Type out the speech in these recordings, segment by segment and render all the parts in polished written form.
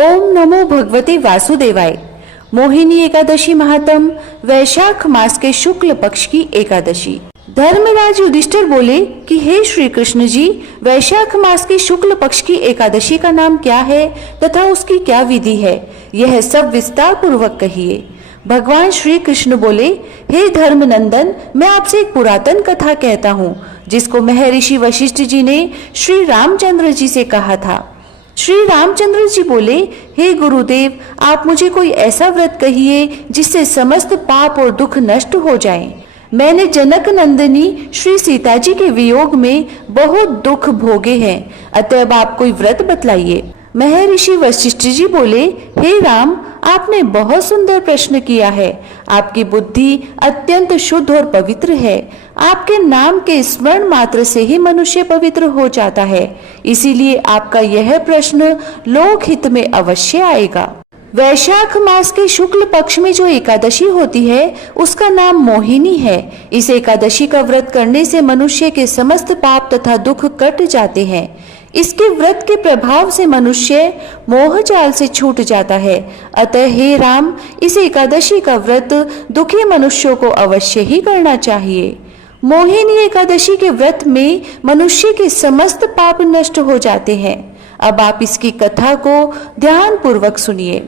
ओम नमो भगवते वासुदेवाय। मोहिनी एकादशी महात्म। वैशाख मास के शुक्ल पक्ष की एकादशी। धर्मराज युधिष्ठिर बोले कि हे श्री कृष्ण जी, वैशाख मास की शुक्ल पक्ष की एकादशी का नाम क्या है तथा उसकी क्या विधि है, यह सब विस्तार पूर्वक कहिए। भगवान श्री कृष्ण बोले, हे धर्मनंदन, मैं आपसे एक पुरातन कथा कहता हूँ जिसको महर्षि वशिष्ठ जी ने श्री रामचंद्र जी से कहा था। श्री रामचंद्र जी बोले, हे गुरुदेव, आप मुझे कोई ऐसा व्रत कहिए जिससे समस्त पाप और दुख नष्ट हो जाएं। मैंने जनक नंदिनी श्री सीता जी के वियोग में बहुत दुख भोगे हैं, अतः आप कोई व्रत बतलाइए। महर्षि वशिष्ठ जी बोले, हे राम, आपने बहुत सुंदर प्रश्न किया है। आपकी बुद्धि अत्यंत शुद्ध और पवित्र है। आपके नाम के स्मरण मात्र से ही मनुष्य पवित्र हो जाता है, इसीलिए आपका यह प्रश्न लोकहित में अवश्य आएगा। वैशाख मास के शुक्ल पक्ष में जो एकादशी होती है उसका नाम मोहिनी है। इस एकादशी का व्रत करने से मनुष्य के समस्त पाप तथा दुख कट जाते हैं। इसके व्रत के प्रभाव से मनुष्य मोह जाल से छूट जाता है। अतः हे राम, इस एकादशी का व्रत दुखी मनुष्यों को अवश्य ही करना चाहिए। मोहिनी एकादशी के व्रत में मनुष्य के समस्त पाप नष्ट हो जाते हैं। अब आप इसकी कथा को ध्यान पूर्वक सुनिए।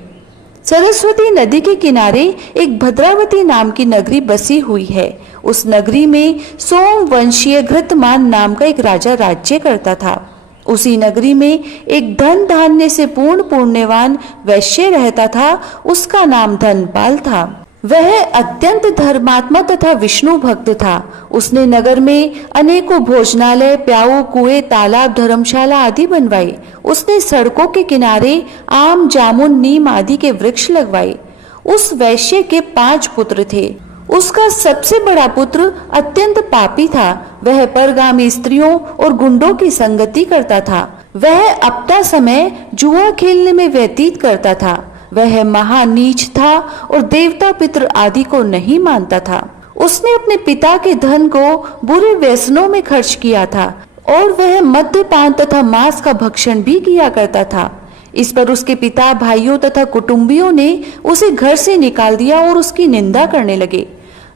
सरस्वती नदी के किनारे एक भद्रावती नाम की नगरी बसी हुई है। उस नगरी में सोमवंशीय घृतमान नाम का एक राजा राज्य करता था। उसी नगरी में एक धन धान्य से पूर्ण पुण्यवान वैश्य रहता था। उसका नाम धनपाल था। वह अत्यंत धर्मात्मा तथा विष्णु भक्त था। उसने नगर में अनेकों भोजनालय, प्याऊ, कुएं, तालाब, धर्मशाला आदि बनवाए। उसने सड़कों के किनारे आम, जामुन, नीम आदि के वृक्ष लगवाए। उस वैश्य के 5 पुत्र थे। उसका सबसे बड़ा पुत्र अत्यंत पापी था। वह परगामी स्त्रियों और गुंडों की संगति करता था। वह अपना समय जुआ खेलने में व्यतीत करता था। वह महानीच था और देवता पितृ आदि को नहीं मानता था। उसने अपने पिता के धन को बुरे व्यसनों में खर्च किया था और वह मद्यपान तथा मांस का भक्षण भी किया करता था। इस पर उसके पिता, भाइयों तथा कुटुंबियों ने उसे घर से निकाल दिया और उसकी निंदा करने लगे।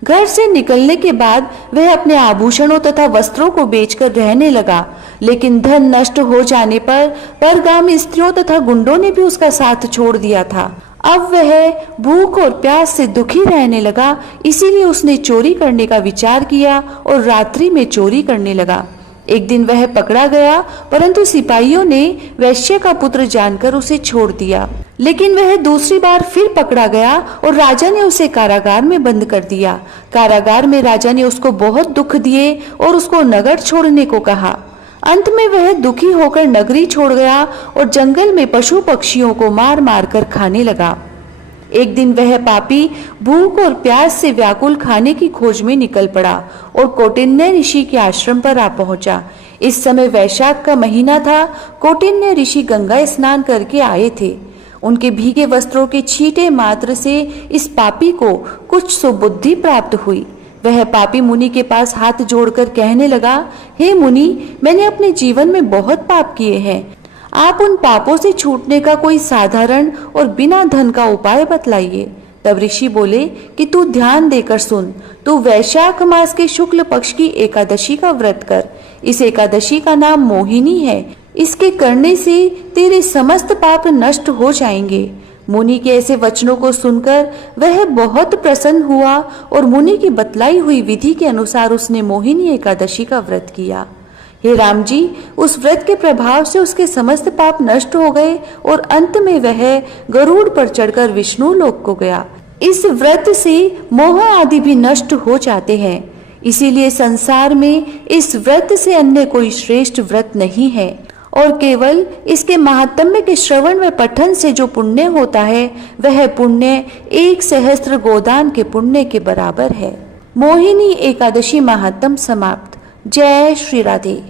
घर से निकलने के बाद वह अपने आभूषणों तथा वस्त्रों को बेचकर रहने लगा, लेकिन धन नष्ट हो जाने पर परगामी स्त्रियों तथा गुंडों ने भी उसका साथ छोड़ दिया था। अब वह भूख और प्यास से दुखी रहने लगा, इसीलिए उसने चोरी करने का विचार किया और रात्रि में चोरी करने लगा। एक दिन वह पकड़ा गया, परंतु सिपाहियों ने वैश्य का पुत्र जानकर उसे छोड़ दिया। लेकिन वह दूसरी बार फिर पकड़ा गया और राजा ने उसे कारागार में बंद कर दिया। कारागार में राजा ने उसको बहुत दुख दिए और उसको नगर छोड़ने को कहा। अंत में वह दुखी होकर नगरी छोड़ गया और जंगल में पशु पक्षियों को मार मार कर खाने लगा। एक दिन वह पापी भूख और प्यास से व्याकुल खाने की खोज में निकल पड़ा और कौटिन्य ऋषि के आश्रम पर आ पहुंचा। इस समय वैशाख का महीना था। कौटिन्य ऋषि गंगा स्नान करके आए थे। उनके भीगे वस्त्रों के छींटे मात्र से इस पापी को कुछ सुबुद्धि प्राप्त हुई। वह पापी मुनि के पास हाथ जोड़कर कहने लगा, हे मुनि, मैंने अपने जीवन में बहुत पाप किए हैं। आप उन पापों से छूटने का कोई साधारण और बिना धन का उपाय बतलाइए। तब ऋषि बोले कि तू ध्यान देकर सुन। तू वैशाख मास के शुक्ल पक्ष की एकादशी का व्रत कर। इस एकादशी का नाम मोहिनी है। इसके करने से तेरे समस्त पाप नष्ट हो जाएंगे। मुनि के ऐसे वचनों को सुनकर वह बहुत प्रसन्न हुआ और मुनि की बतलाई हुई विधि के अनुसार उसने मोहिनी एकादशी का व्रत किया। हे राम जी, उस व्रत के प्रभाव से उसके समस्त पाप नष्ट हो गए और अंत में वह गरुड़ पर चढ़कर विष्णु लोक को गया। इस व्रत से मोह आदि भी नष्ट हो जाते हैं। इसीलिए संसार में इस व्रत से अन्य कोई श्रेष्ठ व्रत नहीं है और केवल इसके महात्म्य के श्रवण व पठन से जो पुण्य होता है वह पुण्य 1 सहस्त्र गोदान के पुण्य के बराबर है। मोहिनी एकादशी महात्म समाप्त। जय श्री राधे।